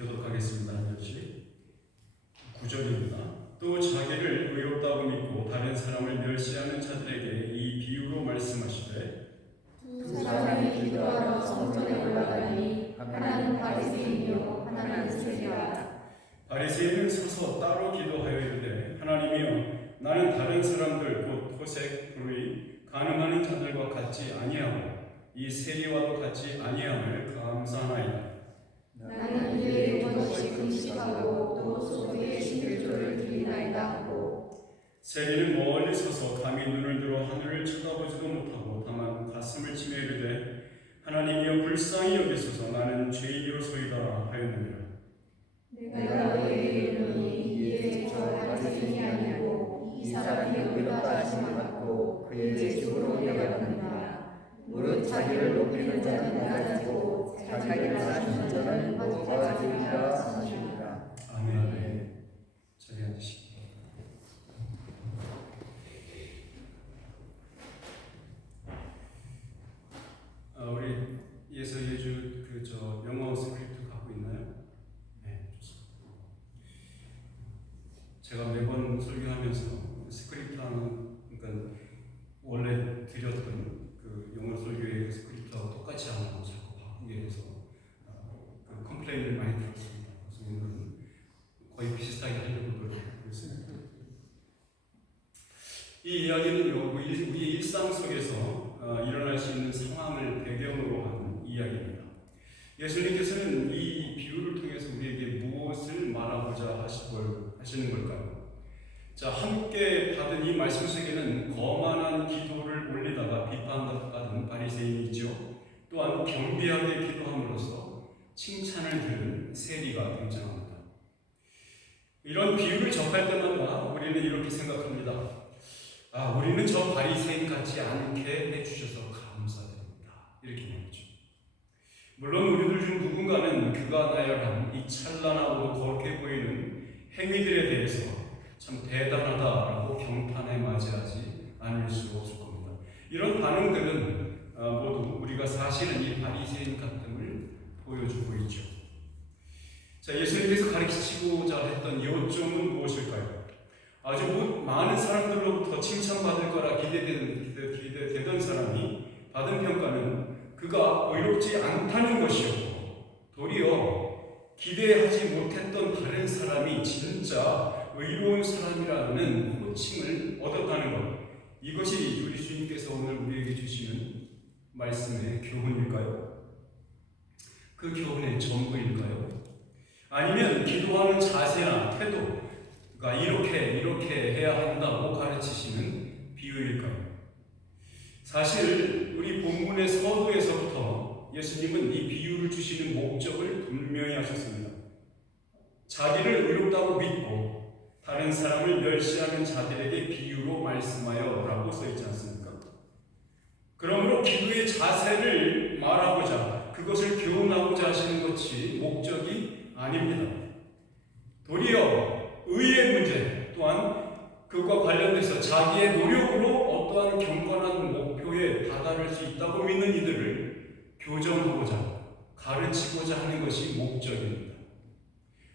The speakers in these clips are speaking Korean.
교독하겠습니다. 한 절씩 9절입니다. 또 자기를 의롭다고 믿고 다른 사람을 멸시하는 자들에게 이 비유로 말씀하시되 두 사람이 기도하러 성전에 올라가니 하나는 바리새인이요 하나는 세리라. 바리새인은 서서 따로 기도하여 이르되 하나님이여 나는 다른 사람들 곧 호색, 불의, 간음하는 자들과 같지 아니하고 이 세리와도 같지 아니함을 감사하나이다. 나는 일주일에 2번씩 금식하고 또 소득의 11조를 드리나이다 하고. 세리는 멀리 서서 감히 눈을 들어 하늘을 쳐다보지도 못하고 다만 가슴을 치며 이르되 하나님이여 불쌍히 여기소서 나는 죄인이로소이다 하였느니라. 내가 너에게 이르노니 이에 저 바리새인이 아니고 이 사람이 의롭다 하심을 받고 그의 집으로 내려가느니라. 무릇 자기를 높이는 자는 낮아지고 자기를 낮추는 자는 높아지리라 하시니라. 아멘. 자리 앉으시기 우리 예서 예주 영어 스크립트 갖고 있나요? 네, 좋습니다. 제가 매번 설교하면서 스크립트 하는 그러니까 원래 드렸던 그 영어 설교의 스크립트하고 똑같이 안 하고 자꾸 바꾸게 해서 그 컴플레인을 많이 들었습니다. 그래서 오늘은 거의 비슷하게 하려고 노력하고 있습니다. 이 이야기는요, 우리의 일상 속에서 일어날 수 있는 상황을 배경으로 하는 이야기입니다. 예수님께서는 이 비유를 통해서 우리에게 무엇을 말하고자 하시는 걸까요? 자, 함께 받은 이 말씀 속에는 거만한 기도를 올리다가 비판받은 바리새인이죠. 또한 경비하게 기도함으로써 칭찬을 들은 세리가 등장합니다. 이런 비유를 접할 때마다 우리는 이렇게 생각합니다. 우리는 저 바리새인 같지 않게 해주셔서 감사드립니다. 이렇게 말이죠. 물론 우리들 중 누군가는 그가 나열한 이 찬란하고 거룩해 보이는 행위들에 대해서 참 대단하다라고 경탄에 맞이하지 않을 수 없을 겁니다. 이런 반응들은 모두 우리가 사실은 이 바리새인 같음을 보여주고 있죠. 자, 예수님께서 가르치고자 했던 요점은 무엇일까요? 아주 많은 사람들로부터 칭찬받을 거라 기대되던 사람이 받은 평가는 그가 의롭지 않다는 것이었고 도리어 기대하지 못했던 다른 사람이 진짜 의로운 사람이라는 호칭을 얻었다는 것, 이것이 우리 주님께서 오늘 우리에게 주시는 말씀의 교훈일까요? 그 교훈의 전부일까요? 아니면 기도하는 자세나 태도, 이렇게 해야 한다고 가르치시는 비유일까요? 사실 우리 본문의 서두에서부터 예수님은 이 비유를 주시는 목적을 분명히 하셨습니다. 자기를 의롭다고 믿고 다른 사람을 멸시하는 자들에게 비유로 말씀하여 라고 써있지 않습니까? 그러므로 기도의 자세를 말하고자, 그것을 교훈하고자 하시는 것이 목적이 아닙니다. 도리어 의의 문제 또한 그것과 관련돼서 자기의 노력으로 어떠한 경건한 목표에 다다를 수 있다고 믿는 이들을 교정하고자 가르치고자 하는 것이 목적입니다.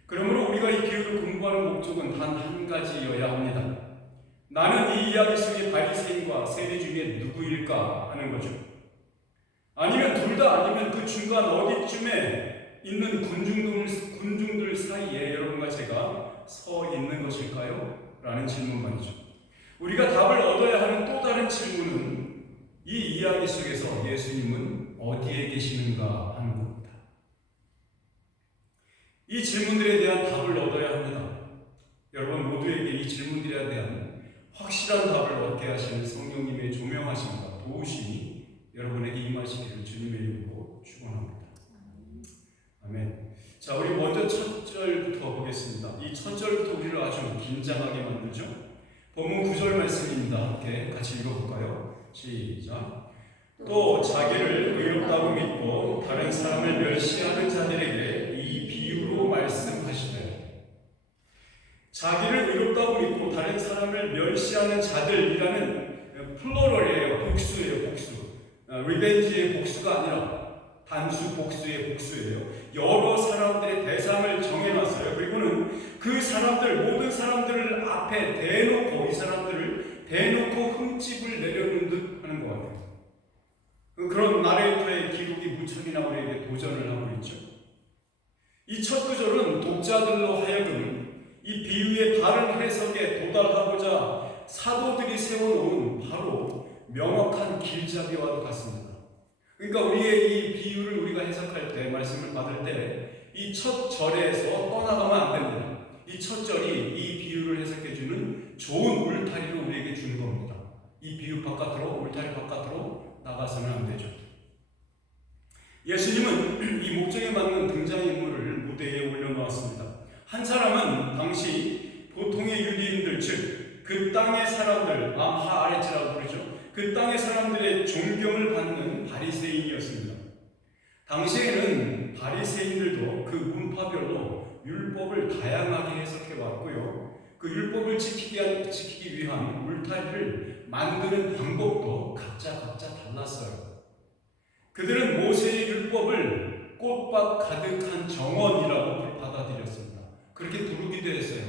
그러므로 우리가 이 비유를 공부하는 목적은 단 한 가지여야 합니다. 나는 이 이야기 속의 바리새인과 세리 중에 누구일까 하는 거죠. 아니면 둘 다 아니면 그 중간 어디쯤에 있는 군중들 사이에 여러분과 제가 서 있는 것일까요? 라는 질문만이죠. 우리가 답을 얻어야 하는 또 다른 질문은 이 이야기 속에서 예수님은 어디에 계시는가 하는 겁니다. 이 질문들에 대한 답을 얻어야 합니다. 여러분 모두에게 이 질문들에 대한 확실한 답을 얻게 하시는 성령님의 조명하심과 도우심이 여러분에게 임하시기를 주님의 이름으로 축원합니다. 아멘. 자, 우리 먼저 첫 절부터 보겠습니다. 이 첫 절부터 우리를 아주 긴장하게 만들죠. 본문 9절 말씀입니다. 함께 같이 읽어볼까요? 시작. 또 자기를 의롭다고 믿고 다른 사람을 멸시하는 자들에게 이 비유로 말씀하시되, 자기를 의롭다고 믿고 다른 사람을 멸시하는 자들이라는 플로럴이에요. 복수예요. 복수. 리벤지의 복수가 아니라 단수 복수의 복수예요. 여러 사람들의 대상을 그 사람들, 모든 사람들을 앞에 대놓고, 이 사람들을 대놓고 흠집을 내려는 듯 하는 것 같아요. 그런 나레이터의 기록이 무척이나 우리에게 도전을 하고 있죠. 이 첫 구절은 독자들로 하여금 이 비유의 바른 해석에 도달하고자 사도들이 세워놓은 바로 명확한 길잡이와도 같습니다. 그러니까 우리의 이 비유를 우리가 해석할 때, 말씀을 받을 때 이 첫 절에서 떠나가면 안 됩니다. 이 첫 절이 이 비유를 해석해주는 좋은 울타리로 우리에게 주는 겁니다. 이 비유 바깥으로, 울타리 바깥으로 나가서는 안 되죠. 예수님은 이 목적에 맞는 등장인물을 무대에 올려놓았습니다. 한 사람은 당시 보통의 유대인들, 즉 그 땅의 사람들, 하아레츠라고 부르죠. 그 땅의 사람들의 존경을 받는 바리새인이었습니다. 당시에는 바리새인들도 그 문파별로 율법을 다양하게 해석해 왔고요. 그 율법을 지키기 위한 울타리를 만드는 방법도 각자 달랐어요. 그들은 모세의 율법을 꽃밭 가득한 정원이라고 받아들였습니다. 그렇게 부르기도 했어요.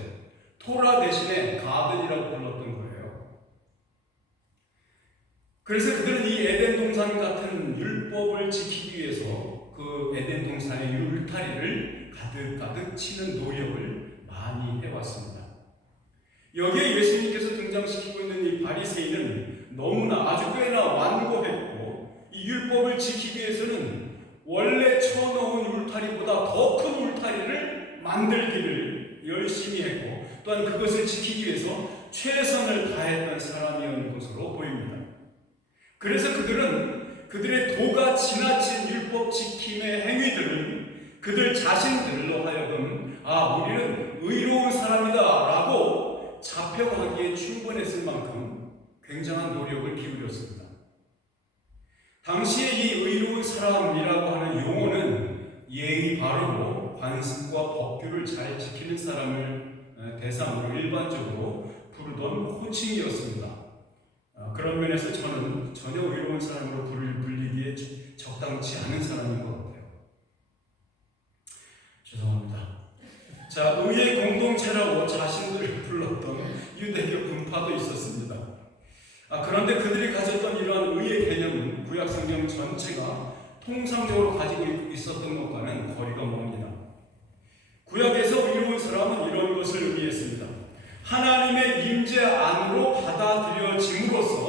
토라 대신에 가든이라고 불렀던 거예요. 그래서 그들은 이 에덴 동산 같은 율법을 지키기 위해서 그 에덴 동산의 울타리를 가득 치는 노력을 많이 해왔습니다. 여기에 예수님께서 등장시키고 있는 이 바리새인은 너무나 아주 꽤나 완고했고, 이 율법을 지키기 위해서는 원래 쳐놓은 울타리보다 더 큰 울타리를 만들기를 열심히 했고, 또한 그것을 지키기 위해서 최선을 다했던 사람이었는 것으로 보입니다. 그래서 그들은 그들의 도가 지나친 율법 지킴의 행위들은 그들 자신들로 하여금 우리는 의로운 사람이다 라고 자평하기에 충분했을 만큼 굉장한 노력을 기울였습니다. 당시에 이 의로운 사람이라고 하는 용어는 예의 바르고 관습과 법규를 잘 지키는 사람을 대상으로 일반적으로 부르던 호칭이었습니다. 그런 면에서 저는 전혀 의로운 사람으로 불리기에 적당치 않은 사람인 것 같아요. 죄송합니다. 자, 의의 공동체라고 자신들을 불렀던 유대교 분파도 있었습니다. 그런데 그들이 가졌던 이러한 의의 개념은 구약 성경 전체가 통상적으로 가지고 있었던 것과는 거리가 멉니다. 구약에서 의로운 사람은 이런 것을 의미했습니다. 하나님의 임재 안으로 받아들여짐으로써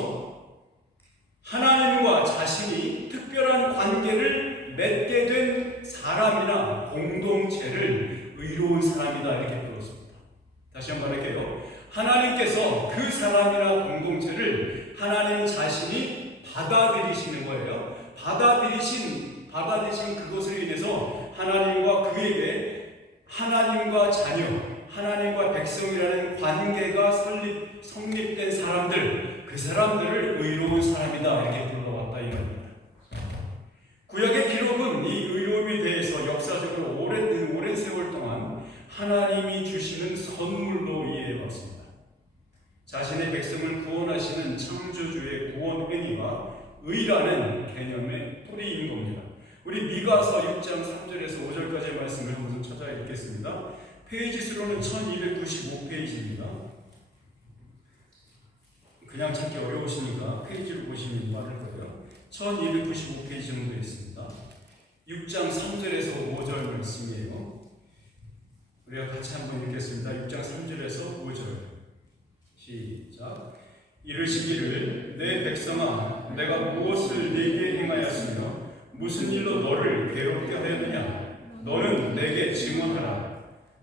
하나님과 자신이 특별한 관계를 맺게 된 사람이나 공동체를 의로운 사람이다 이렇게 불렀습니다. 다시 한번 할게요. 하나님께서 그 사람이나 공동체를 하나님 자신이 받아들이시는 거예요. 받아들이신 그것을 인해서 하나님과 그에게 하나님과 자녀, 하나님과 백성이라는 관계가 성립된 사람들, 그 사람들을 의로운 사람이다 이렇게 불러왔다 이겁니다. 구약의 기록은 이 의로움에 대해서 역사적으로 오랜 세월 동안 하나님이 주시는 선물로 이해해왔습니다. 자신의 백성을 구원하시는 창조주의 구원 행위가 의라는 개념의 뿌리인 겁니다. 우리 미가서 6장 3절에서 5절까지의 말씀을 한번 찾아 읽겠습니다. 페이지 수로는 1295페이지입니다. 그냥 찾기 어려우시니까 페이지를 보시면 빠를 거예요. 1295페이지 정도 있습니다. 6장 3절에서 5절 말씀이에요. 우리가 같이 한번 읽겠습니다. 6장 3절에서 5절 시작. 이르시기를 내 백성아 내가 무엇을 네게 행하였으며 무슨 일로 너를 괴롭게 하였느냐 너는 내게 증언하라.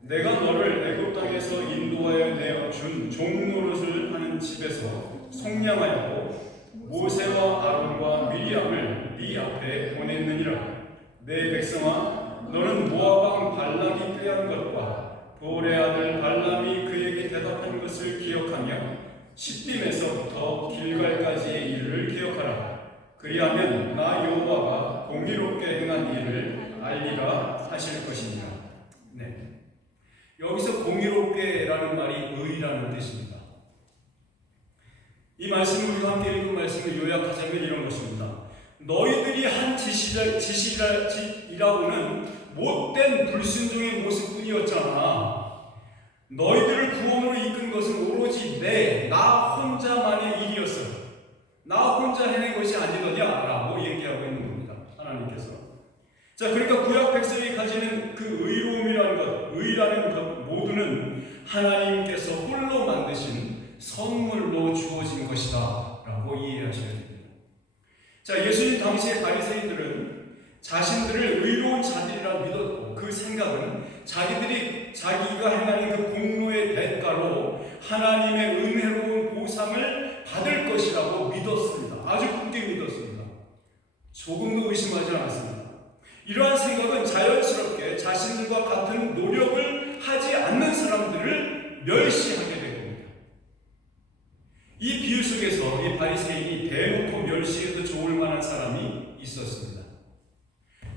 내가 너를 애굽 땅에서 인도하여 내어 준 종노릇을 하는 집에서 속량하였고 모세와 아론과 미리암을 네 앞에 보냈느니라. 내 백성아 너는 모압 왕 발락이 꾀한 것과 보올의 아들 발람이 그에게 대답한 것을 기억하며 시딤에서부터 길갈까지의 일을 기억하라. 그리하면 나 여호와가 공의롭게 행한 일을 알리라 하실 것이니라. 네. 여기서 공의롭게라는 말이 의라는 뜻입니다. 이 말씀을 우리가 함께 읽은 말씀을 요약하자면 이런 것입니다. 너희들이 한 짓이라고는 못된 불순종의 모습뿐이었잖아. 너희들을 구원으로 이끈 것은 오로지 나 혼자만의 일이었어요. 나 혼자 해낸 것이 아니더냐라고 얘기하고 있는 겁니다. 하나님께서. 자, 그러니까 구약 백성이 가지는 그 의로움이라는 것, 의라는 것 모두는 하나님께서 홀로 만드신 선물로 주어진 것이다 라고 이해하셔야 됩니다. 자, 예수님 당시의 바리새인들은 자신들을 의로운 자들이라 믿었고, 그 생각은 자기가 행하는 그 공로의 대가로 하나님의 은혜로운 보상을 받을 것이라고 믿었습니다. 아주 굳게 믿었습니다. 조금도 의심하지 않았습니다. 이러한 생각은 자연스럽게 자신들과 같은 노력을 하지 않는 사람들을 멸시하게 된 겁니다. 이 비유 속에서 이 바리새인이 대놓고 멸시해도 좋을 만한 사람이 있었습니다.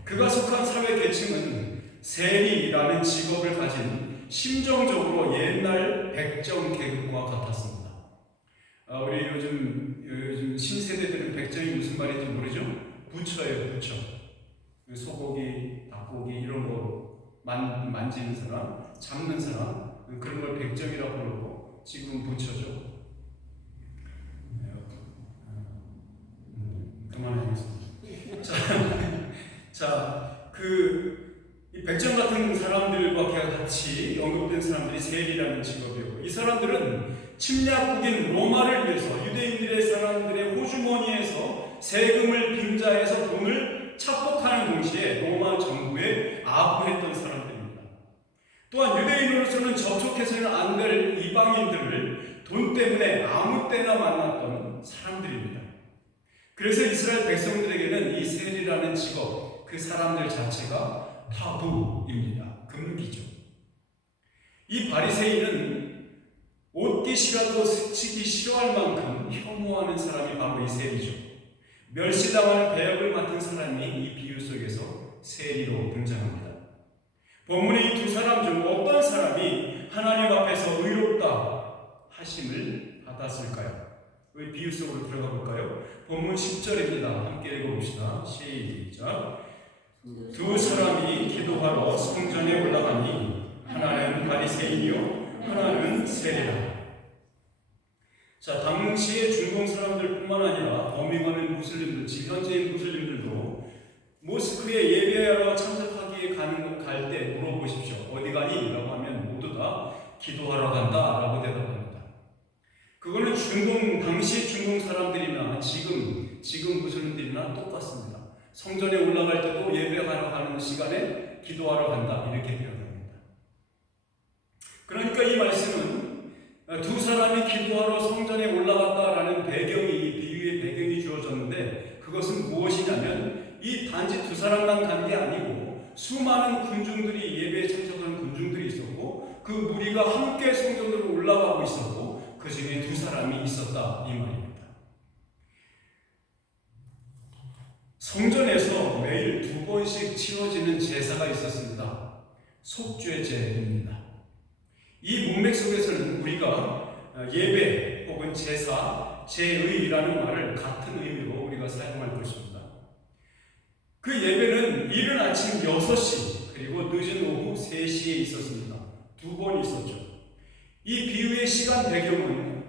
그가 속한 사회 계층은 세리라는 직업을 가진 심정적으로 옛날 백정 계급과 같았습니다. 우리 요즘 신세대들은 백정이 무슨 말인지 모르죠? 부처예요, 부처. 소고기, 닭고기 이런 거 만지는 사람, 잡는 사람, 그런 걸 백정이라고 부르고 지금은 부처죠. 그만하겠습니다. 자, 이 백정 같은 사람들과 같이 언급된 사람들이 세리라는 직업이었고, 이 사람들은 침략국인 로마를 위해서 유대인들의 사람들의 호주머니에서 세금을 빙자해서 돈을 착복하는 동시에 로마 정부에 아부했던 사람들입니다. 또한 유대인으로서는 접촉해서는 안 될 이방인들을 돈 때문에 아무 때나 만났던 사람들입니다. 그래서 이스라엘 백성들에게는 이 세리라는 직업, 그 사람들 자체가 타부입니다. 금기죠. 이 바리새인은 옷깃이라도 스치기 싫어할 만큼 혐오하는 사람이 바로 이 세리죠. 멸시당하는 배역을 맡은 사람이 이 비유 속에서 세리로 등장합니다. 본문의 이 두 사람 중 어떤 사람이 하나님 앞에서 의롭다 하심을 받았을까요? 우리 비유 속으로 들어가 볼까요? 본문 10절입니다. 함께 읽어봅시다. 시작. 두 사람이 기도하러 성전에 올라가니 하나는 바리새인이요 하나는 세리라. 자, 당시의 중동 사람들뿐만 아니라 범행하는 무슬림들, 지금 현재의 무슬림들도 모스크에 예배하러 참석하기에 갈 때 물어보십시오. 어디 가니? 라고 하면 모두 다 기도하러 간다 라고 대답합니다. 그거는 당시 중동 사람들이나 지금 무슬림들이나 똑같습니다. 성전에 올라갈 때도 예배하러 가는 시간에 기도하러 간다 이렇게 표현합니다. 그러니까 이 말씀은 두 사람이 기도하러 성전에 올라갔다라는 비유의 배경이 주어졌는데, 그것은 무엇이냐면 이 단지 두 사람만 간 게 아니고 수많은 군중들이, 예배에 참석하는 군중들이 있었고 그 무리가 함께 성전으로 올라가고 있었고 그 중에 두 사람이 있었다 이 말입니다. 성전에서 매일 2번씩 치러지는 제사가 있었습니다. 속죄제입니다. 이 문맥 속에서는 우리가 예배 혹은 제사, 제의라는 말을 같은 의미로 우리가 사용할 것입니다. 그 예배는 이른 아침 6시 그리고 늦은 오후 3시에 있었습니다. 2번 있었죠. 이 비유의 시간 배경은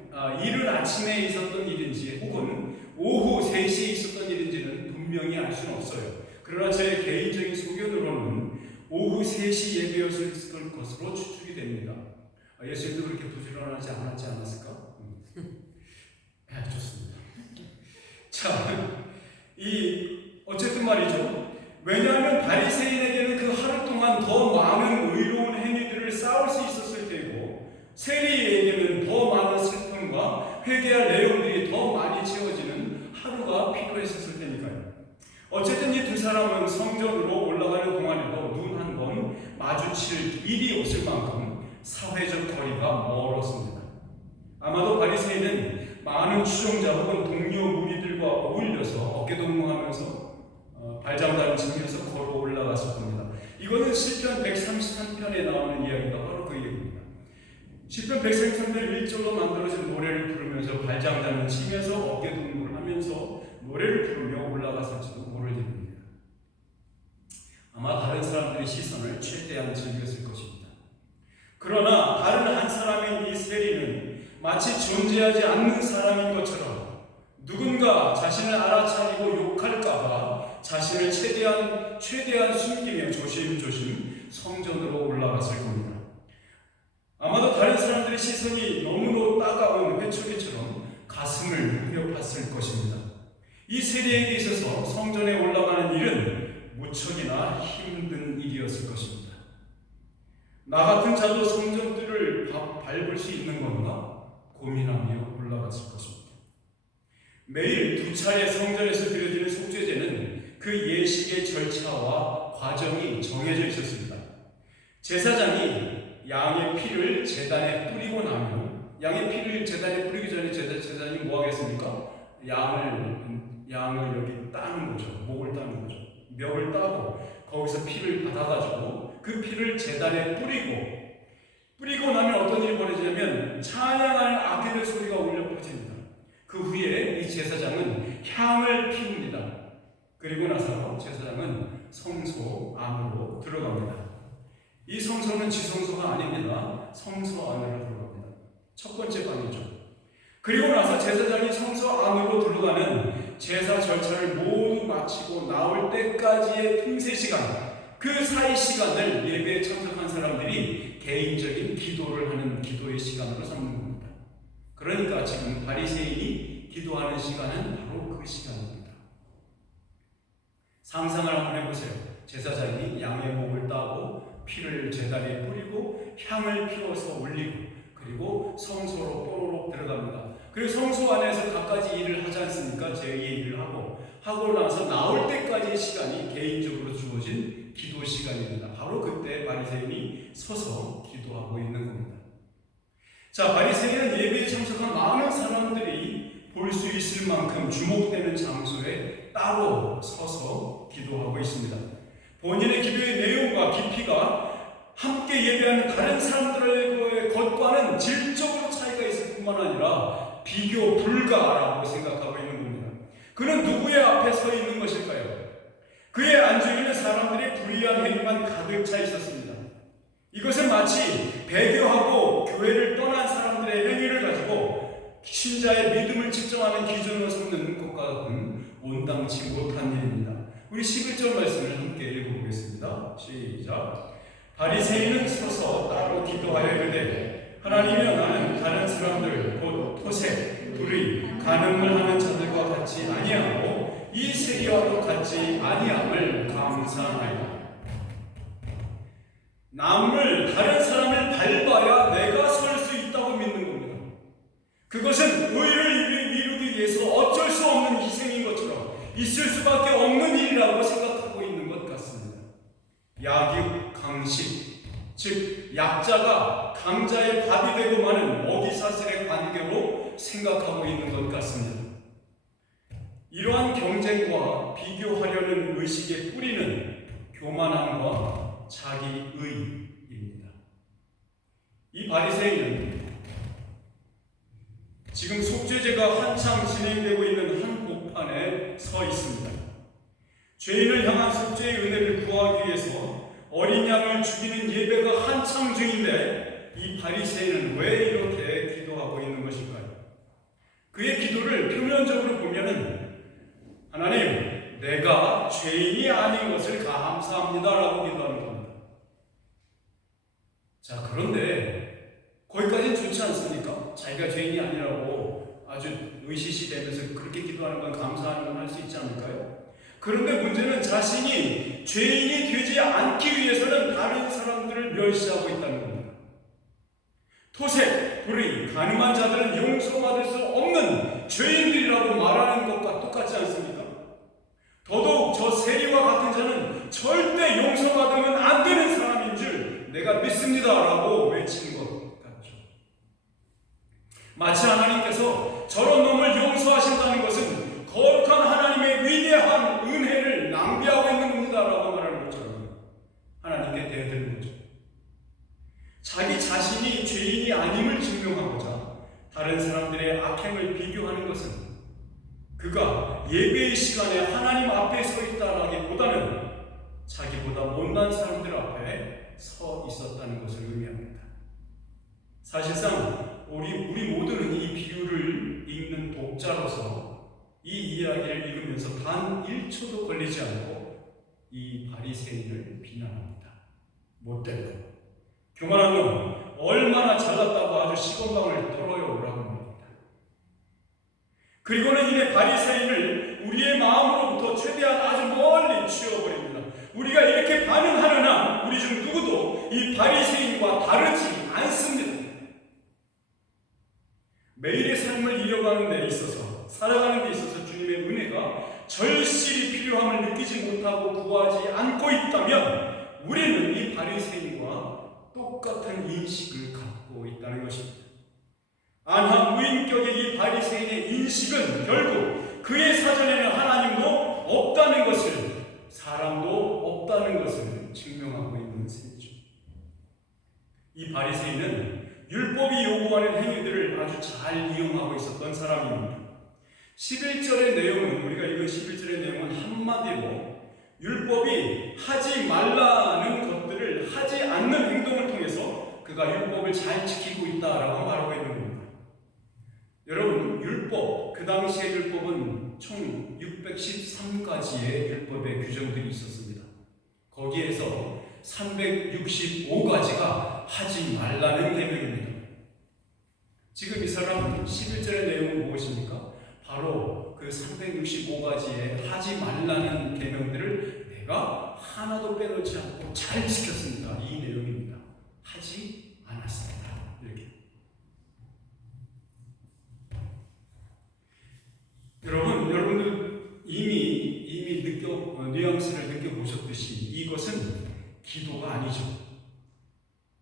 이른 아침에 있었던 일인지 혹은 오후 3시에 있었던 일인지는 분명히 알 수는 없어요. 그러나 제 개인적인 소견으로는 오후 3시 예배였을 것으로 추측이 됩니다. 예수님도 그렇게 부지런하지 않았을까? 좋습니다. 자, 어쨌든 말이죠. 왜냐하면 바리새인에게는 그 하루 동안 더 많은 의로운 행위들을 쌓을 수 있었을 테고, 세리에게는 더 많은 슬픔과 회개할 내용들이 더 많이 채워지는 하루가 필요했었을 테니까요. 어쨌든 이 두 사람은 성전으로 올라가는 동안에도 눈 한 번 마주칠 일이 없을 만큼 사회적 거리가 멀었습니다. 아마도 바리새인은 많은 추종자 혹은 동료 무리들과 어울려서 어깨동무하면서 발장단을 치면서 걸어 올라갔을 겁니다. 이거는 시편 133편에 나오는 이야기가 바로 그 얘기입니다. 시편 133편 1절로 만들어진 노래를 부르면서 발장단을 치면서 어깨동무를 하면서 노래를 부르며 올라갔을지도 모를 일입니다. 아마 다른 사람들의 시선을 최대한 즐겼을 것입니다. 그러나 다른 한 마치 존재하지 않는 사람인 것처럼 누군가 자신을 알아차리고 욕할까봐 자신을 최대한 숨기며 조심조심 성전으로 올라갔을 겁니다. 아마도 다른 사람들의 시선이 너무도 따가운 회초리처럼 가슴을 후벼팠을 것입니다. 이 세리에게 있어서 성전에 올라가는 일은 무척이나 힘든 일이었을 것입니다. 나 같은 자도 성전들을 밟을 수 있는 건가 고민하며 올라갔을 것입니다. 매일 2차례 성전에서 드려지는 속죄제는 그 예식의 절차와 과정이 정해져 있었습니다. 제사장이 양의 피를 제단에 뿌리고 나면, 양의 피를 제단에 뿌리기 전에 제사장이 뭐 하겠습니까? 양을 여기 따는 거죠. 목을 따는 거죠. 멱을 따고 거기서 피를 받아가지고 그 피를 제단에 뿌리고 나면 어떤 일이 벌어지냐면 찬양하는 아기들 소리가 울려 퍼집니다. 그 후에 이 제사장은 향을 피웁니다. 그리고 나서 제사장은 성소 안으로 들어갑니다. 이 성소는 지성소가 아닙니다. 성소 안으로 들어갑니다. 첫 번째 방이죠. 그리고 나서 제사장이 성소 안으로 들어가는 제사 절차를 모두 마치고 나올 때까지의 틈새 시간, 그 사이 시간을 예배에 참석한 사람들이 개인적인 기도를 하는 기도의 시간으로 삼는 겁니다. 그러니까 지금 바리새인이 기도하는 시간은 바로 그 시간입니다. 상상을 한번 해보세요. 제사장이 양의 목을 따고 피를 제단에 뿌리고 향을 피워서 올리고 그리고 성소로 뽀로록 들어갑니다. 그리고 성소 안에서 갖가지 일을 하지 않습니까? 제2의 일을 하고 나서 나올 때까지의 시간이 개인적으로 주어진 기도 시간입니다. 바로 그때 바리새인이 서서 기도하고 있는 겁니다. 자, 바리새인은 예배에 참석한 많은 사람들이 볼 수 있을 만큼 주목되는 장소에 따로 서서 기도하고 있습니다. 본인의 기도의 내용과 깊이가 함께 예배하는 다른 사람들의 것과는 질적으로 차이가 있을 뿐만 아니라 비교 불가라고 생각하고 있는 겁니다. 그는 누구의 앞에 서 있는 것일까요? 그의 안주에는 사람들의 불의한 행위만 가득 차 있었습니다. 이것은 마치 배교하고 교회를 떠난 사람들의 행위를 가지고 신자의 믿음을 측정하는 기준으로 삼는 것과 같은 온당치 못한 일입니다. 우리 11절 말씀을 함께 읽어보겠습니다. 시작. 바리새인은 서서 따로 기도하여 이르되 하나님이여 나는 다른 사람들 곧 토색, 불의, 간음을 하는 자들과 같이 아니하고 이 세리와도 같이 아니함을 감사하나이다. 남을 다른 사람을 밟아야 내가 설 수 있다고 믿는 겁니다. 그것은 의를 이루기 위해서 어쩔 수 없는 희생인 것처럼 있을 수밖에 없는 일이라고 생각하고 있는 것 같습니다. 약육 강식, 즉 약자가 강자의 밥이 되고 마는 먹이사슬의 관계로 생각하고 있는 것 같습니다. 이러한 경쟁과 비교하려는 의식의 뿌리는 교만함과 자기의입니다. 이 바리새인은 지금 속죄제가 한창 진행되고 있는 한 복판에 서 있습니다. 죄인을 향한 속죄의 은혜를 구하기 위해서 어린 양을 죽이는 예배가 한창 중인데 이 바리새인은 왜 이렇게 기도하고 있는 것일까요? 그의 기도를 표면적으로 보면은 하나님, 내가 죄인이 아닌 것을 감사합니다라고 기도하는 겁니다. 자, 그런데 거기까지는 좋지 않습니까? 자기가 죄인이 아니라고 아주 의시시되면서 그렇게 기도하는 건 감사하는 건 할 수 있지 않을까요? 그런데 문제는 자신이 죄인이 되지 않기 위해서는 다른 사람들을 멸시하고 있다는 겁니다. 토색, 불의, 간음한 자들은 용서받을 수 없는 죄인들이라고 말하는 것과 똑같지 않습니까? 더더욱 저 세리와 같은 자는 절대 용서받으면 안 되는 사람인 줄 내가 믿습니다라고 외치는 것 같죠. 마치 하나님께서 저런 놈을 용서하신다는 것은 거룩한 하나님의 위대한 은혜를 낭비하고 있는 겁니다라고 말하는 것처럼 하나님께 대드는 거죠. 자기 자신이 죄인이 아님을 증명하고자 다른 사람들의 악행을 비교하는 것은 그가 예배의 시간에 하나님 앞에 서 있다라기보다는 자기보다 못난 사람들 앞에 서 있었다는 것을 의미합니다. 사실상 우리 모두는 이 비유를 읽는 독자로서 이 이야기를 읽으면서 단 1초도 걸리지 않고 이 바리새인을 비난합니다. 못된 놈, 교만한 놈, 얼마나 잘났다고 아주 시건방을 떨어요 라고 말합니다. 그리고는 이 바리새인을 우리의 마음으로부터 최대한 아주 멀리 치워버립니다. 우리가 이렇게 반응하는 한 우리 중 누구도 이 바리새인과 다르지 않습니다. 매일의 삶을 이어가는 데 있어서, 살아가는 데 있어서 주님의 은혜가 절실히 필요함을 느끼지 못하고 구하지 않고 있다면 우리는 이 바리새인과 똑같은 인식을 갖고 있다는 것입니다. 안하무인격의 이 바리새인의 인식은 결국 그의 사전에는 하나님도 없다는 것을, 사람도 없다는 것을 증명하고 있는 셈이죠. 이 바리새인은 율법이 요구하는 행위들을 아주 잘 이용하고 있었던 사람입니다. 11절의 내용은, 우리가 읽은 11절의 내용은 한마디로 율법이 하지 말라는 것들을 하지 않는 행동을 통해서 그가 율법을 잘 지키고 있다라고 말하고 있는 겁니다. 여러분, 율법, 그 당시의 율법은 총 613가지의 율법의 규정들이 있었습니다. 거기에서 365가지가 하지 말라는 계명입니다. 지금 이 사람 11절의 내용은 무엇입니까? 바로 그 365가지의 하지 말라는 계명들을 내가 하나도 빼놓지 않고 잘 지켰습니다. 이 내용입니다. 하지 않았습니다. 이렇게. 여러분들 이미 뉘앙스를 느껴보셨듯이 이것은 기도가 아니죠.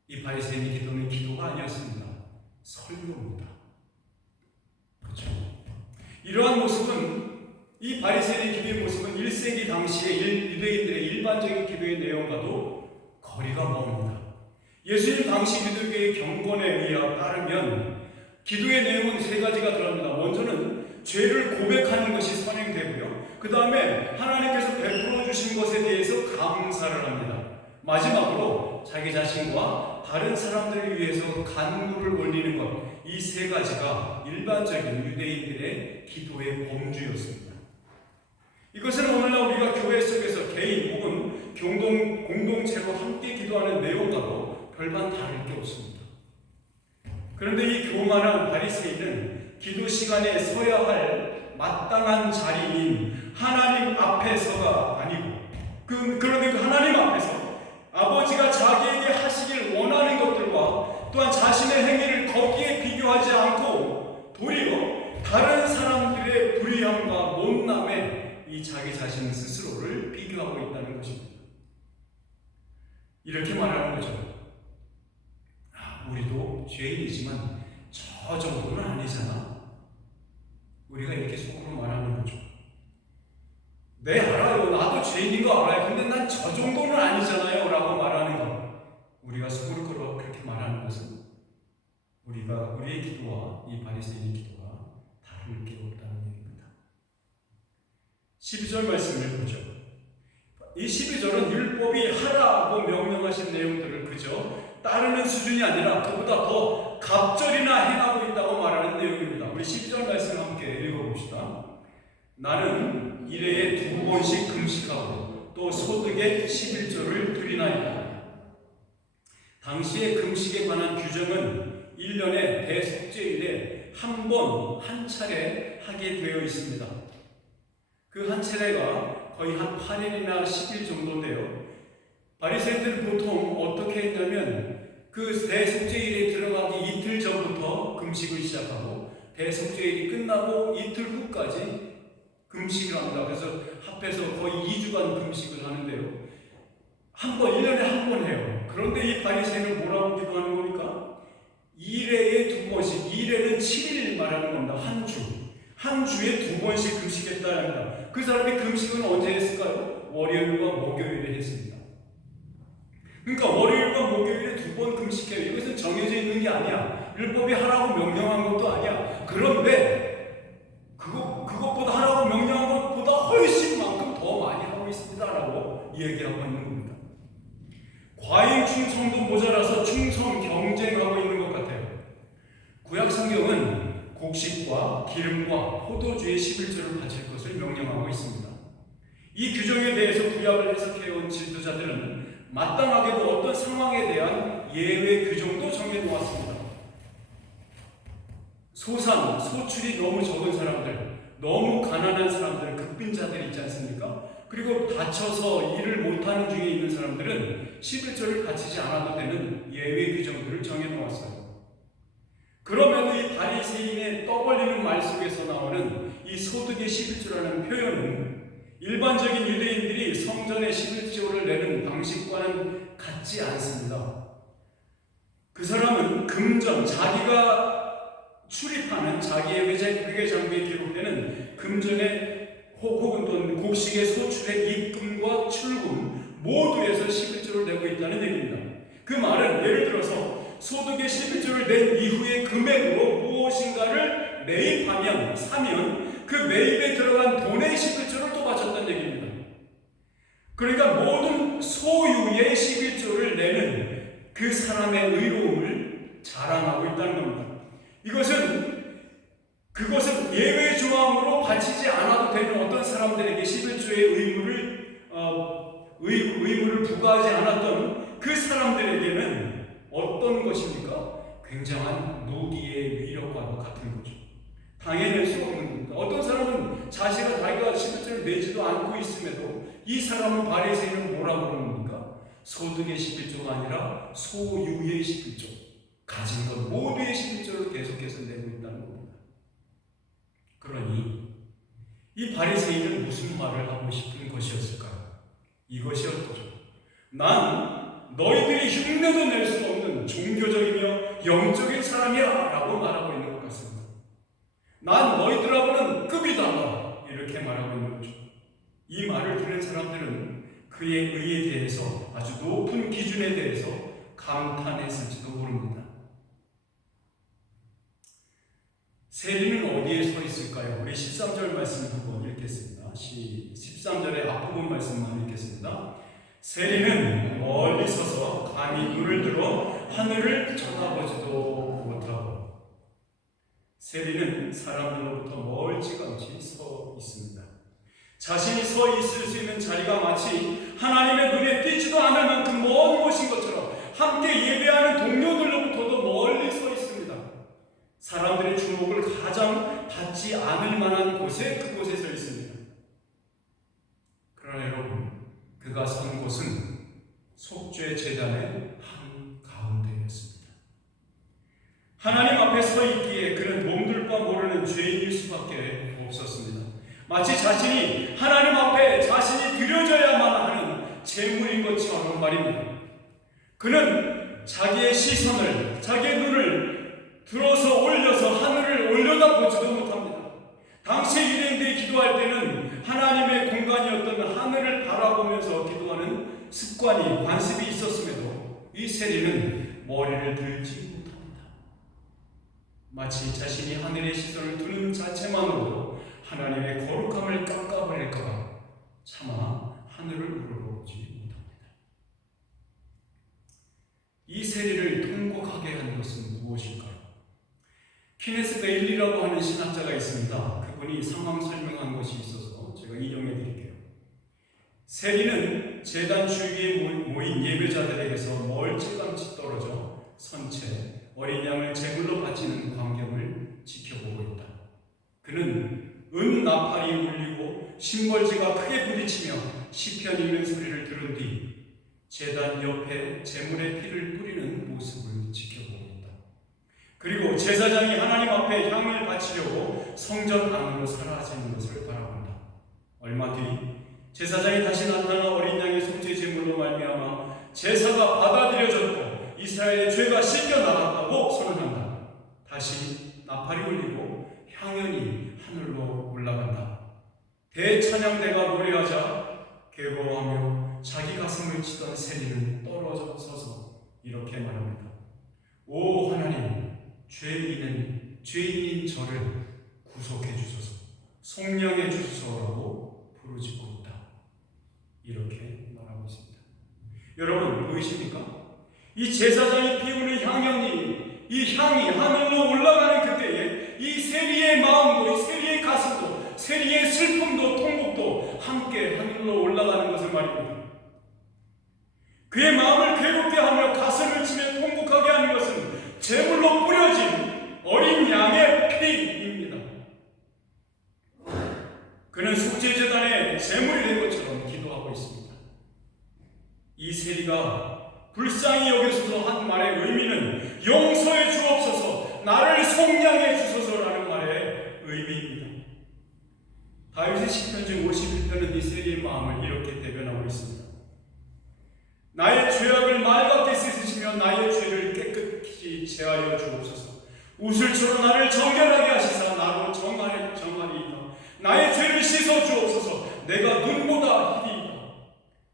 이 바리새인의 기도는 기도가 아니었습니다. 설교입니다. 그렇죠? 이러한 모습은, 이 바리새인의 기도의 모습은 1세기 당시의 유대인들의 일반적인 기도의 내용과도 거리가 멉니다. 예수님 당시 유대교의 경건에 따르면 기도의 내용은 3가지가 들어갑니다. 먼저는 죄를 고백하는 것이 선행되고요. 그 다음에 하나님께서 베풀어 주신 것에 대해서 감사를 합니다. 마지막으로 자기 자신과 다른 사람들을 위해서 간구를 올리는 것, 이 3가지가 일반적인 유대인들의 기도의 범주였습니다. 이것은 오늘날 우리가 교회 속에서 개인 혹은 공동체로 함께 기도하는 내용과도 별반 다를 게 없습니다. 그런데 이 교만한 바리새인은 기도 시간에 서야 할 마땅한 자리인 하나님 앞에서가 아니고, 그런데 그 하나님 앞에서 아버지가 자기에게 하시길 원하는 것들과 또한 자신의 행위를 거기에 비교하지 않고 도리어 다른 사람들의 불의함과 못남에 이 자기 자신 스스로를 비교하고 있다는 것입니다. 이렇게 말하는 거죠. 우리도 죄인이지만 저 정도는 아니잖아. 우리가 이렇게 속으로 말하는 거죠. 네, 알아요. 나도 죄인인 거 알아요. 근데 난 저 정도는 아니잖아요 라고 말하는 것, 우리가 속으로 그렇게 말하는 것은 우리의 기도와 이 바리새인의 기도가 다를 게 없다는 얘기입니다. 12절 말씀을 보죠. 이 12절은 율법이 하라고 명령하신 내용들을 그저 따르는 수준이 아니라 그보다 더 갑절이나 행하고 있다고 말하는 내용입니다. 우리 12절 말씀을 함께 읽어봅시다. 나는 1회에 2번씩 금식하고 또 소득의 11조를 드리나이다. 당시의 금식에 관한 규정은 1년에 대속죄일에 한 차례 하게 되어 있습니다. 그 한 차례가 거의 한 8일이나 10일 정도인데요. 바리새인들은 보통 어떻게 했냐면 그 대속죄일에 들어가기 이틀 전부터 금식을 시작하고 대속죄일이 끝나고 이틀 후까지 금식을 합니다. 그래서 합해서 거의 2주간 금식을 하는데요. 1년에 한 번 해요. 그런데 이 바리새인은 뭐라고 기도하는 겁니까? 1회에 2번씩, 1회는 7일 말하는 겁니다. 한 주에 2번씩 금식했다는 겁니다. 그 사람이 금식은 언제 했을까요? 월요일과 목요일에 했습니다. 그러니까 월요일과 목요일에 2번 금식해요. 이것은 정해져 있는 게 아니야. 율법이 하라고 명령한 것도 아니야. 그런데 그것보다 하라고 명령한 것보다 훨씬 만큼 더 많이 하고 있습니다라고 얘기하고 있는 겁니다. 과잉 충성도 모자라서 충성 경쟁하고 있는 것 같아요. 구약 소금과 기름과 포도주의 11조를 바칠 것을 명령하고 있습니다. 이 규정에 대해서 구약을 해석해온 지도자들은 마땅하게도 어떤 상황에 대한 예외 규정도 정해놓았습니다. 소출이 너무 적은 사람들, 너무 가난한 사람들, 극빈자들이 있지 않습니까? 그리고 다쳐서 일을 못하는 중에 있는 사람들은 11조를 바치지 않아도 되는 예외 규정들을 정해놓았어요. 그러면 이 바리새인의 떠벌리는 말 속에서 나오는 이 소득의 11조라는 표현은 일반적인 유대인들이 성전의 11조를 내는 방식과는 같지 않습니다. 그 사람은 금전, 자기가 출입하는 자기의 회계 장부에 기록되는 금전의 혹은 또는 곡식의 소출의 입금과 출금 모두에서 11조를 내고 있다는 얘기입니다. 그 말은 예를 들어서 소득의 11조를 낸 이후의 금액으로 무엇인가를 매입하면, 사면 그 매입에 들어간 돈의 11조를 또 바쳤다는 얘기입니다. 그러니까 모든 소유의 11조를 내는 그 사람의 의로움을 자랑하고 있다는 겁니다. 그것은 예외 조항으로 바치지 않아도 되는 어떤 사람들에게 11조의 의무를 부과하지 않았던 그 사람들에게는 어떤 것입니까? 굉장한 무기의 위력과도 같은 거죠. 당해낼 수 없는 겁니다. 어떤 사람은 자기가 11조를 내지도 않고 있음에도 이 사람은 바리새인은 뭐라고 그럽니까? 소득의 11조가 아니라 소유의 11조. 가진 것 모두의 11조를 계속해서 내고 있다는 겁니다. 그러니 이 바리새인은 무슨 말을 하고 싶은 것이었을까요? 이것이었죠. 난 너희들이 흉내도 낼 수 없는 종교적이며 영적인 사람이야 라고 말하고 있는 것 같습니다. 난 너희들하고는 급이다 이렇게 말하고 있는 거죠. 이 말을 들은 사람들은 그의 의에 대해서 아주 높은 기준에 대해서 감탄했을지도 모릅니다. 세리는 어디에 서 있을까요? 우리 13절 말씀 한번 읽겠습니다. 13절의 앞부분 말씀만 읽겠습니다. 세리는 멀리 서서 감히 눈을 들어 하늘을 쳐다보지도 못하고. 세리는 사람들로부터 멀찌감치 서 있습니다. 자신이 서 있을 수 있는 자리가 마치 하나님의 눈에 띄지도 않을 만큼 먼 곳인 것처럼 함께 예배하는 동료들로부터도 멀리 서 있습니다. 사람들의 주목을 가장 받지 않을 만한 곳에 그곳에 서 있습니다. 그러나 여러분, 그가 선 곳은 속죄 제단의 한 가운데였습니다. 하나님 앞에 서 있기에 그는 몸둘 바 모르는 죄인일 수밖에 없었습니다. 마치 자신이 하나님 앞에 자신이 드려져야만 하는 재물인 것처럼 말입니다. 그는 자기의 시선을, 자기의 눈을 들어서 올려서 하늘을 올려다보지도 못합니다. 당시 유대인들이 기도할 때는 하나님의 공간이었던 하늘을 바라보면서 기도하는 습관이, 관습이 있었음에도 이 세리는 머리를 들지 못합니다. 마치 자신이 하늘의 시선을 두는 자체만으로도 하나님의 거룩함을 깎아버릴까봐 차마 하늘을 우러러보지 못합니다. 이 세리를 통곡하게 한 것은 무엇일까요? 키네스 베일리라고 하는 신학자가 있습니다. 그분이 상황 설명한 것이 있어서 제가 인용해 드릴게요. 세리는 제단 주위에 모인 예배자들에게서 멀찌감치 떨어져 선 채 어린 양을 제물로 바치는 광경을 지켜보고 있다. 그는 은 나팔이 울리고 심벌지가 크게 부딪히며 시편 읽는 소리를 들은 뒤 제단 옆에 제물의 피를 뿌리는 모습을 지켜보고 있다. 그리고 제사장이 하나님 앞에 향을 바치려고 성전 안으로 사라지는 것을 바라본다. 얼마 뒤 제사장이 다시 나타나 어린 양의 속죄 제물로 말미암아 제사가 받아들여졌고 이스라엘의 죄가 씻겨 나갔다고 선언한다. 다시 나팔이 울리고 향연이 하늘로 올라간다. 대찬양대가 노래하자 괴로워하며 자기 가슴을 치던 세리는 떨어져 서서 이렇게 말합니다. 오 하나님, 죄인인 저를 구속해 주소서, 속량해 주소서라고 부르짖고 있다. 이렇게 말하고 있습니다. 여러분 보이십니까? 이 제사장이 피우는 향연이, 이 향이 하늘로 올라가는 그때에 이 세리의 마음도 세리의 슬픔도 통곡도 함께 하늘로 올라가는 것을 말입니다. 그의 마음을 괴롭게 하며 가슴을 치며 통곡하게 하는 것은 제물로 뿌려진 어린 양의 피입니다. 그는 속죄제단의 제물이 된 것처럼 기도하고 있습니다. 이 세리가 불쌍히 여겨서서 한 말의 의미는 용서해 주옵소서, 나를 속량해 주소서라는 말의 의미입니다. 다윗의 시편 중 51편은 이 세리의 마음을 이렇게 대변하고 있습니다. 나의 죄악을 맑게 씻으시며 나의 죄를 깨끗이 제하여 주옵소서. 우슬초로 나를 정결하게 하시사 나로 정하리이다. 나의 죄를 씻어 주옵소서. 내가 눈보다 희리이다.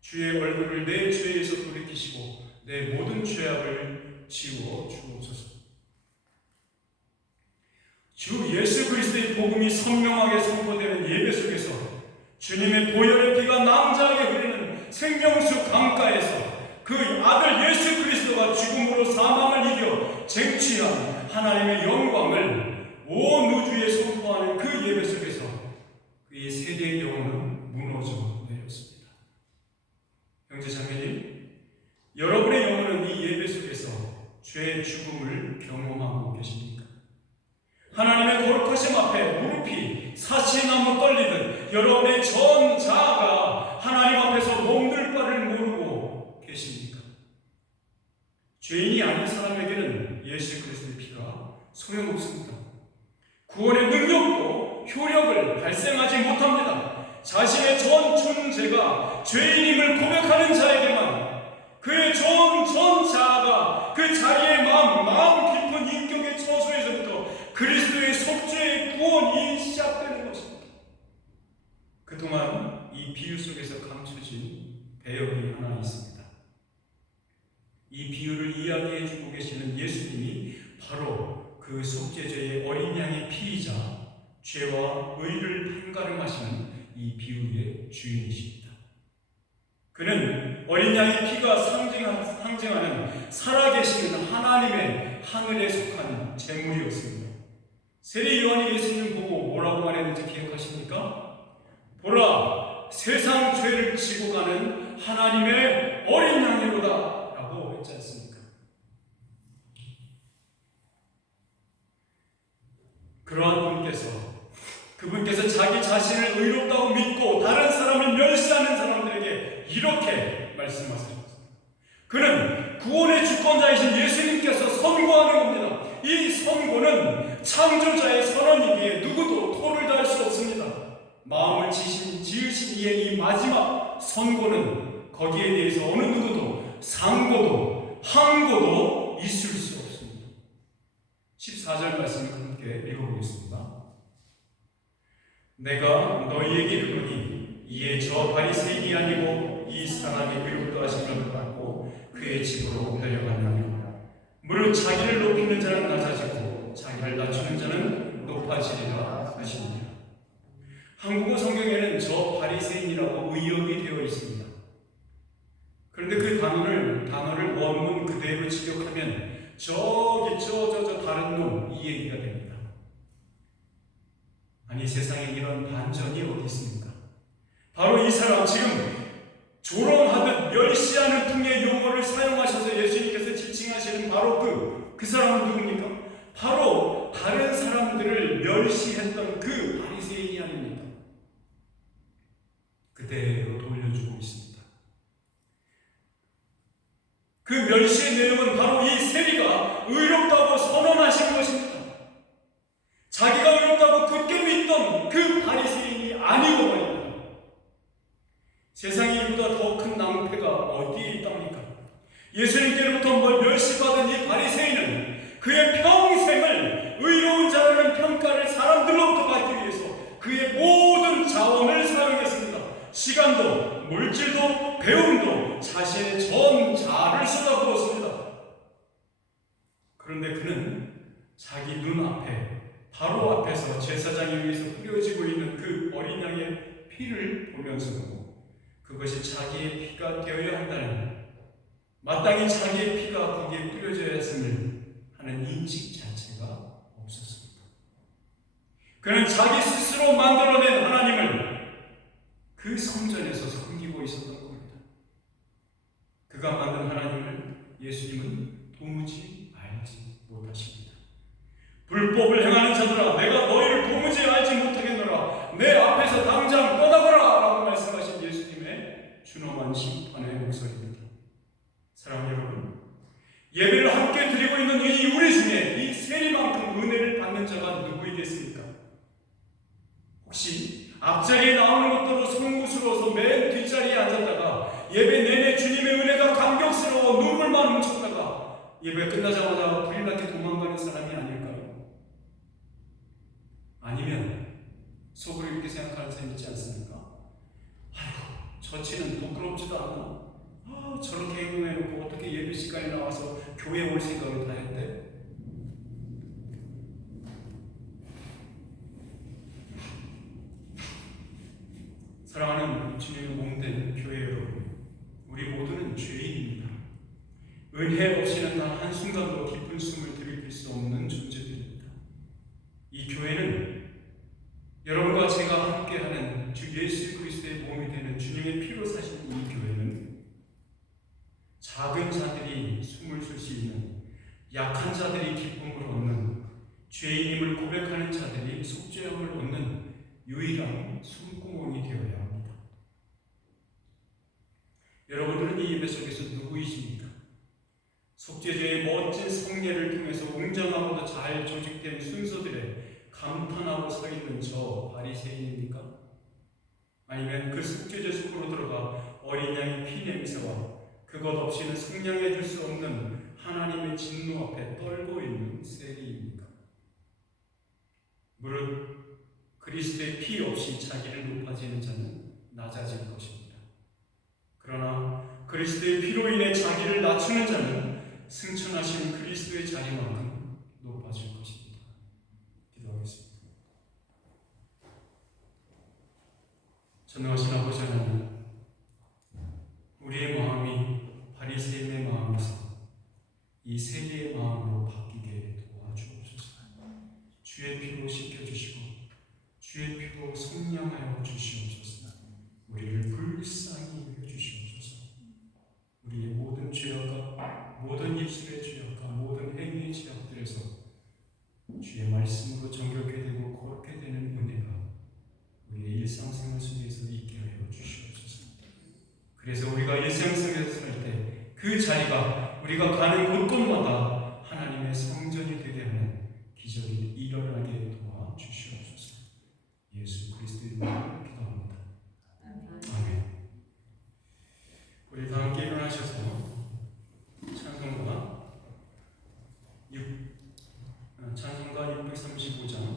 주의 얼굴을 내 죄에서 돌이키시고 내 모든 죄악을 지워 주옵소서. 주 예수 그리스도의 복음이 선명하게 선포되는 예배 속에서 주님의 보혈의 피가 낭자하게 흐르는 생명수 강가에서 그 아들 예수 그리스도가 죽음으로 사망을 이겨 쟁취한 하나님의 영광을 온 우주에 선포하는 그 예배 속에서 그의 세대의 영혼은 무너져 내렸습니다. 형제 자매님, 여러분의 영혼은 이 예배 속에서 죄의 죽음을 경험하고 계십니까? 하나님의 거룩하심 앞에 무릎이 사시나무 떨리듯 여러분의 전 자아가 하나님 앞에서 몸둘 바를 모르고 계십니까? 죄인이 아닌 사람에게는 예수 그리스도의 피가 소용없습니다. 구원의 능력도 효력을 발생하지 못합니다. 자신의 전 존재가 죄인임을 고백하는 자에게만 그의 전 자아가 그 자기의 마음 깊은 인격의 처소에서부터 그리스도의 속죄의 구원이 시작되는 것입니다. 그동안 이 비유 속에서 감춰진 배역이 하나 있습니다. 이 비유를 이야기해 주고 계시는 예수님이 바로 그 속죄제의 어린 양의 피이자 죄와 의를 판가름하시는 이 비유의 주인이십니다. 그는 어린 양의 피가 상징하는 살아계시는 하나님의 하늘에 속한 제물이었습니다. 세리 요한이 예수님 보고 뭐라고 말했는지 기억하십니까? 보라, 세상 죄를 지고 가는 하나님의 어린 양이로다 라고 했지 않습니까? 그러한 그분께서 자기 자신을 의롭다고 믿고 다른 사람을 멸시하는 사람들에게 이렇게 말씀하셨습니다. 그는 구원의 주권자이신 예수님께서 선고하는 겁니다. 이 선고는 창조자의 선언이기에 누구도 토를 다할 수 없습니다. 마음을 지으신 이의 이 마지막 선고는 거기에 대해서 어느 누구도 상고도 항고도 있을 수 없습니다. 14절 말씀을 함께 읽어보겠습니다. 내가 너희에게 이르노니 이에 저 바리새인이 아니고 이 사람이 의롭다 하심을 받고 그의 집으로 데려갔느니라. 무릇 자기를 높이는 자는 낮아지고 자기를 낮추는 자는 높아지리라 하시니라. 한국어 성경에는 저 바리새인이라고 의역이 되어 있습니다. 그런데 그 단어를 원문 그대로 직역하면 저 다른 놈 이 얘기가 됩니다. 아니 세상에 이런 반전이 어디 있습니까? 바로 이 사람 지금 조롱하듯 멸시하는 풍의 용어를 사용하셔서 예수님께서 지칭하시는 바로 그 사람은 누굽니까? 바로 다른 사람들을 멸시했던 그 바리새인이 아닙니까? 그대로 돌려주고 있습니다. 그 멸시의 내용은 바로 이 세리가 의롭다고 선언하신 것입니다. 자기가 의롭다고 굳게 믿던 그 바리새인이 아니고 말입니다. 세상에 이보다 더 큰 낭패가 어디에 있답니까? 예수님께로부터 멸시받은 이 바리새인은 그의 평생을 의로운 자라는 평가를 사람들로부터 받기 위해서 그의 모든 자원을 사용했습니다. 시간도, 물질도, 배움도, 자신의 전 자아를 쏟아부었습니다. 그런데 그는 자기 눈앞에 바로 앞에서 제사장에 의해서 뿌려지고 있는 그 어린 양의 피를 보면서도 그것이 자기의 피가 되어야 한다는, 마땅히 자기의 피가 거기에 뿌려져야 했음을 하는 인식 자체가 없었습니다. 그는 자기 스스로 만들어낸 하나님을 그 성전에서 섬기고 있었던 겁니다. 그가 만든 하나님을 예수님은 도무지 알지 못하십니다. 불법을 행하는 자들아, 내가 너희를 도무지 알지 못하겠노라. 내 앞에서 당장 떠나거라 라고 말씀하신 예수님의 준엄한 심판의 목소리입니다. 사랑하는 여러분, 예배를 함께 드리고 있는 우리 중에 이 세리만큼 은혜를 받는 자가 누구이겠습니까? 혹시 앞자리에 나오는 것대로 송구스러워서 맨 뒷자리에 앉았다가 예배 내내 주님의 은혜가 감격스러워 눈물만 훔쳤다가 예배 끝나자마자 불이 나게 도망가는 사람이 아닐까요? 아니면 속으로 이렇게 생각하는 사람이 있지 않습니까? 아이고, 저 치는 부끄럽지도 않나? 저렇게 행동해놓고 어떻게 예배 시간에 나와서 교회 올 생각을 다 했대? 사랑하는 주님의 몸된 교회 여러분, 우리 모두는 죄인입니다. 은혜 없이는 단 한순간도 깊은 숨을 들이킬 수 없는 존재들입니다. 이 교회는 여러분과 제가 함께하는 주 예수 그리스도의 몸이 되는 주님의 피로 사신 이 교회는 작은 자들이 숨을 쉴 수 있는, 약한 자들이 기쁨을 얻는, 죄인임을 고백하는 자들이 속죄함을 얻는 유일한 숨구멍이 되어야 합니다. 여러분들은 이 예배 속에서 누구이십니까? 속죄제의 멋진 성례를 통해서 웅장하고도 잘 조직된 순서들에 감탄하고 서 있는 저 바리새인입니까? 아니면 그 속죄제 속으로 들어가 어린 양의 피 냄새와 그것 없이는 승량해 줄 수 없는 하나님의 진노 앞에 떨고 있는 세리입니까? 무릇 그리스도의 피 없이 자기를 높아지는 자는 낮아질 것입니다. 그러나 그리스도의 피로 인해 자기를 낮추는 자는 승천하신 그리스도의 자리만큼 높아질 것입니다. 기도하겠습니다. 전능하신 아버지 하나님, 우리의 마음이 바리새인의 마음에서 이 세리의 마음으로 바뀌게 도와주옵소서. 주의 피로 씻겨주시고 주의 피로 성령하여 주시옵소서. 우리를 불쌍히 여겨주시옵소서. 우리의 모든 죄악과 모든 입술의 죄악과 모든 행위의 죄악들에서 주의 말씀으로 정결케 되고 거룩게 되는 은혜가 우리의 일상생활 속에서 있게 하여 주시옵소서. 그래서 우리가 일상생활에서 살 때 그 자리가 우리가 가는 곳곳마다 하나님의 성전이 되게 하는 기적이 일어나게 도와주시옵소서. 예수 그리스도의 이름으로 기도합니다. 아멘. 우리 다 함께 일어나셔서 찬송가 635장